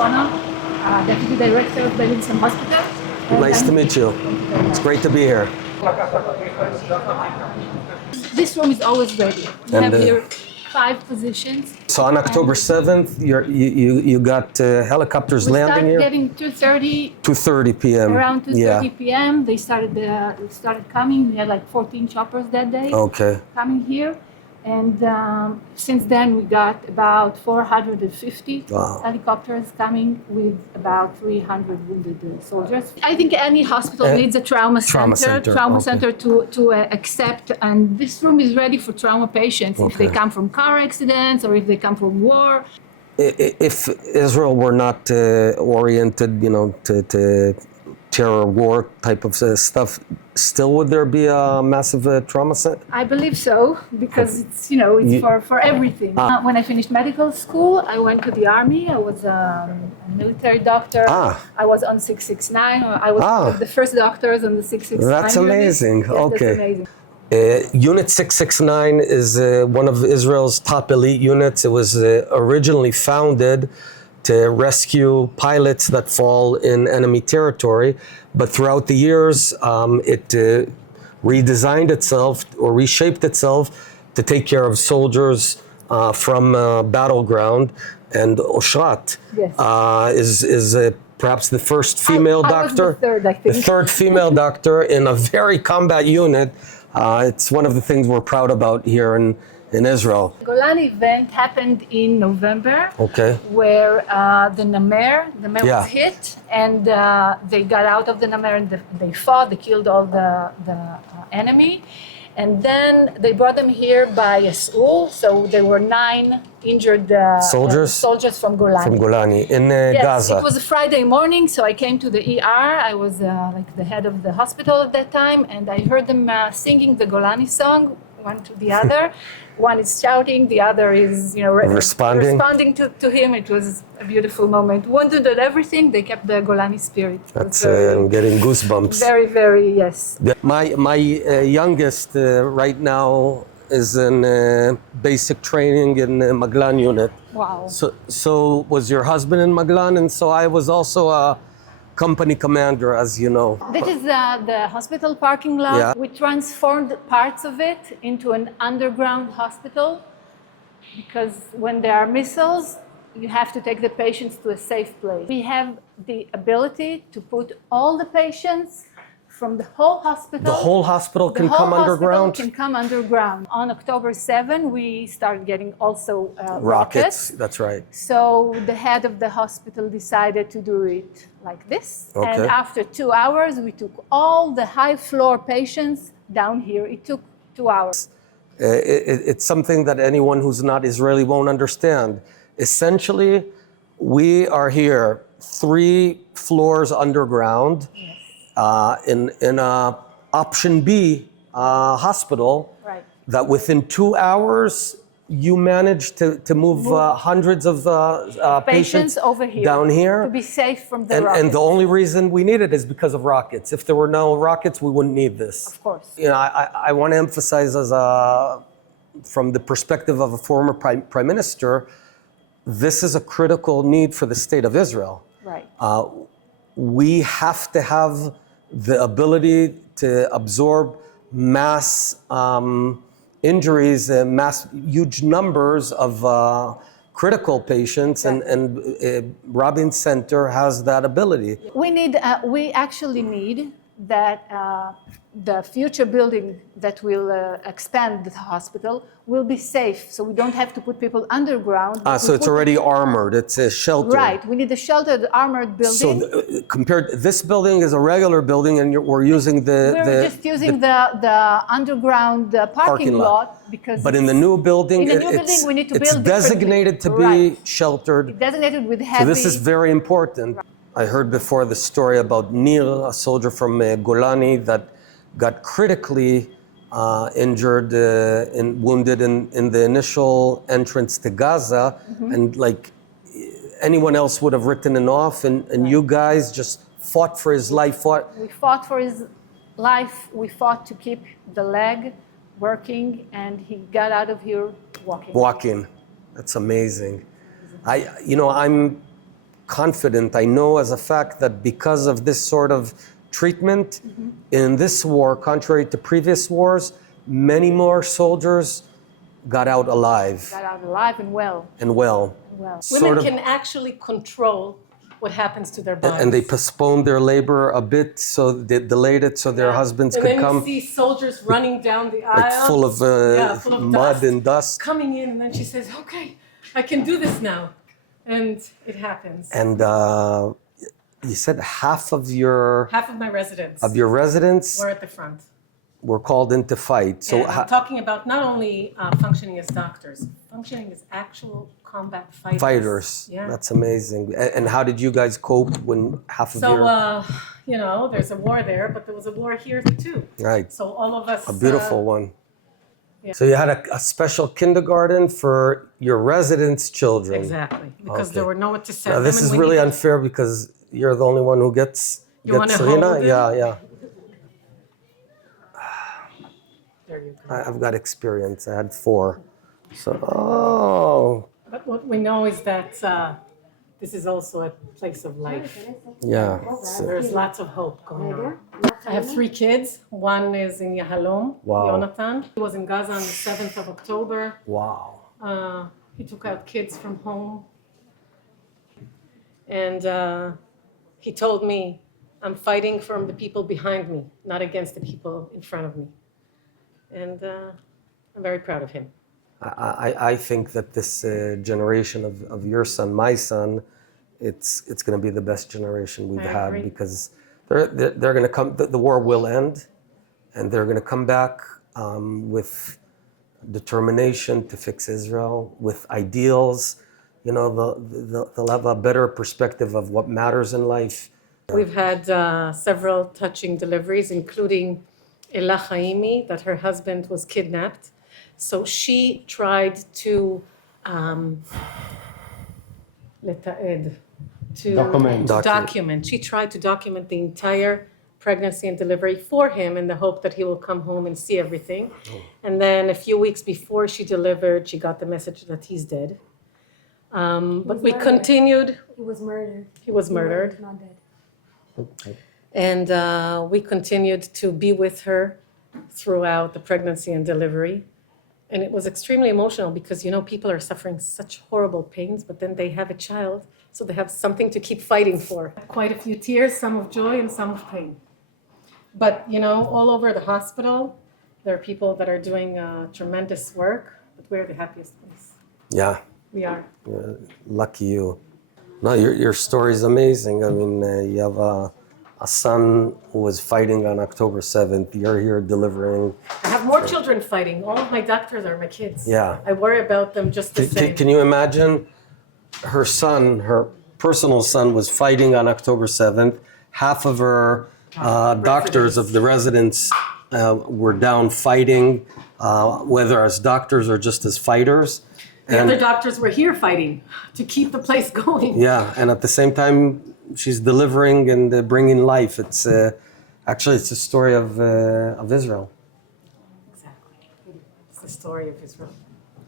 Shana, Deputy Director of Bennett Hospital. Nice to meet you. It's great to be here. This room is always ready. We have here 5 positions. So on October 7th, you got helicopters landing here? We started getting 2:30. 2:30 p.m. Around 2:30 p.m. They started coming. We had like 14 choppers that day. Okay. Coming here. And since then, we got about 450 helicopters coming with about 300 wounded soldiers. I think any hospital needs a trauma center to accept. And this room is ready for trauma patients if they come from car accidents or if they come from war. If Israel were not oriented, to terror war type of stuff, still would there be a massive trauma center? I believe so, because it's for everything. When I finished medical school, I went to the army. I was a military doctor. I was on 669. I was one of the first doctors on the 669. That's amazing. Yes, okay. That's amazing. Unit 669 is one of Israel's top elite units. It was originally founded to rescue pilots that fall in enemy territory. But throughout the years, it redesigned itself or reshaped itself to take care of soldiers from battleground. And Oshrat is perhaps the first female doctor. I was the third, I think. The third female doctor in a very combat unit. It's one of the things we're proud about here in Israel. The Golani event happened in November, where the Namer was hit, and they got out of the Namer and they fought, they killed all the enemy. And then they brought them here by a school, so there were 9 injured soldiers from Golani. From Golani in Gaza. It was a Friday morning, so I came to the ER. I was like the head of the hospital at that time, and I heard them singing the Golani song, one to the other. One is shouting, the other is, responding to him. It was a beautiful moment. Wounded at everything, they kept the Golani spirit. That's I'm getting goosebumps. Very, very, yes. My youngest right now is in basic training in Maglan unit. Wow. So was your husband in Maglan, and so I was also a company commander, as you know. This is the hospital parking lot. Yeah. We transformed parts of it into an underground hospital because when there are missiles, you have to take the patients to a safe place. We have the ability to put all the patients from the whole hospital. The whole hospital can come underground? Can come underground. On October 7, we started getting also rockets. That's right. So the head of the hospital decided to do it like this. And after 2 hours, we took all the high floor patients down here. It took 2 hours. It's something that anyone who's not Israeli won't understand. Essentially, we are here 3 floors underground. In a option B hospital, that within 2 hours you managed to move hundreds of patients over here down here to be safe from the rockets. And the only reason we need it is because of rockets. If there were no rockets, we wouldn't need this. Of course. I want to emphasize from the perspective of a former prime minister, this is a critical need for the state of Israel. Right. We have to have the ability to absorb mass injuries, huge numbers of critical patients, and Rabin Center has that ability. We actually need that the future building that will expand the hospital will be safe, so we don't have to put people underground. So it's already armored, it's a shelter. Right, we need a sheltered, armored building. So this building is a regular building, and we're using We're just using the underground parking lot because. But in the new building, we need to build it's designated to be sheltered. It's designated with heavy. So this is very important. I heard before the story about Nir, a soldier from Golani that got critically injured and wounded in the initial entrance to Gaza, and like anyone else would have written it off, and you guys just fought for his life. We fought for his life. We fought to keep the leg working, and he got out of here walking. That's amazing. I'm confident. I know as a fact that because of this sort of treatment in this war, contrary to previous wars, many more soldiers got out alive. Got out alive and well. And well. Well. Women can actually control what happens to their bodies. And they postponed their labor a bit, so they delayed it so their husbands could come. And then you see soldiers running down the aisle. Full of mud and dust. Coming in, and then she says, okay, I can do this now. And it happens. And you said half of my residents residents were at the front. were called in to fight. So I'm talking about not only functioning as doctors, functioning as actual combat fighters. Fighters. Yeah. That's amazing. And how did you guys cope when half of your... So, there's a war there, but there was a war here too. Right. So all of us... A beautiful one. Yeah. So you had a special kindergarten for your residents' children. Exactly, because Okay. there were nowhere to send Now, them. this is really unfair because you're the only one who gets You wanna Serena. hold it? Yeah. There you go. I've got experience. I had 4. So, But what we know is that this is also a place of life. yeah. So there's lots of hope going on. I have 3 kids. One is in Yahalom, Wow. Jonathan. He was in Gaza on the 7th of October. Wow. He took out kids from home. And he told me, I'm fighting from the people behind me, not against the people in front of me. And I'm very proud of him. I think that this generation of your son, my son, it's going to be the best generation we've I had agree. because they're going to come. The war will end, and they're going to come back with determination to fix Israel, with ideals. They'll have a better perspective of what matters in life. We've had several touching deliveries, including Ella Chaimi, that her husband was kidnapped. So she tried to document. She tried to document the entire pregnancy and delivery for him in the hope that he will come home and see everything. And then a few weeks before she delivered, she got the message that he's dead. But we continued. He was murdered. He was murdered. Not dead. And we continued to be with her throughout the pregnancy and delivery. And it was extremely emotional because, people are suffering such horrible pains, but then they have a child, so they have something to keep fighting for. Quite a few tears, some of joy and some of pain. But, all over the hospital, there are people that are doing tremendous work, but we're the happiest place. Yeah. We are. Lucky you. No, your story is amazing. I mean, you have a son who was fighting on October 7th. You're here delivering. I have more children fighting. All of my doctors are my kids. Yeah. I worry about them just the same. Can you imagine her son, her personal son, was fighting on October 7th. Half of her doctors of the residents were down fighting, whether as doctors or just as fighters. The other doctors were here fighting to keep the place going. Yeah, and at the same time, she's delivering and bringing life. It's actually it's a story of Israel. Exactly. It's the story of Israel.